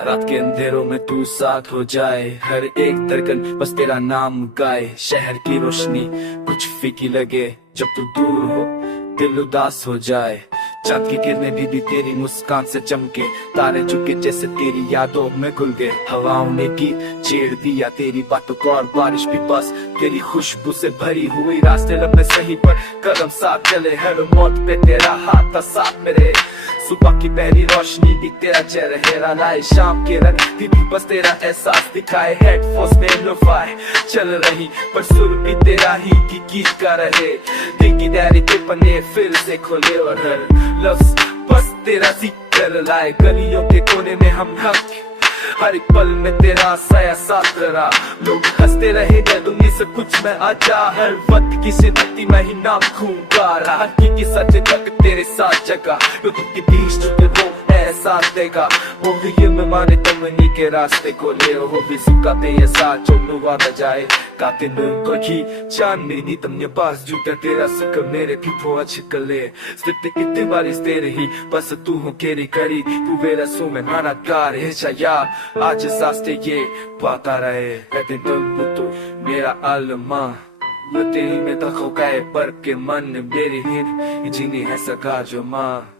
रात के अंधेरों में तू साथ हो जाए, हर एक धड़कन बस तेरा नाम गाए। शहर की रोशनी कुछ फीकी लगे जब तू दूर हो, दिल उदास हो जाए। चाँद की किरणें भी तेरी मुस्कान से चमके, तारे झुके जैसे तेरी यादों में घुल गए। हवाओं ने की छेड़ दिया तेरी बातों को, और बारिश भी बस तेरी खुशबू से भरी हुई। रास्ते लंबे सही पर कदम साथ चले, हर मौत पे तेरा हाथ था साथ मेरे। सुबह की पहली रोशनी भी तेरा चेहरा लाए, शाम के रंग भी बस तेरा एहसास दिखाए। हेडफोन्स में लोफाए चल रही पर सुर भी तेरा ही की गीत का रहे। दिल की डायरी के पन्ने फिर से खोले और हर लफ्ज बस तेरा जिक्र लाए। गलियों के कोने में हम हर एक पल में तेरा साया साथ रहा। लोग हंसते रहे दुनिया से कुछ मैं आजा, हर वक्त की शिद्दती में ही नाम खूंगा रहा। की सच तक तेरे साथ जगह तो तुमके बीच वो एहसास देगा। वो भी ये मैं माने तमनी के रास्ते को ले, वो भी सुखाते ये साथ जो वादा जाए। काते कोई चांदनी तमने पास जुटा तेरा सुख मेरे पीठों अच्छे स्थिति इतनी बारिश तेरे ही बस तू हो केरी करी। तू मेरा सो में माना कार है छाया, आज सास्ते ये पाता रहे। कहते तो मेरा आलमा तेरी में तक हो गए पर के मन मेरे हिन जीनी है सका जो माँ।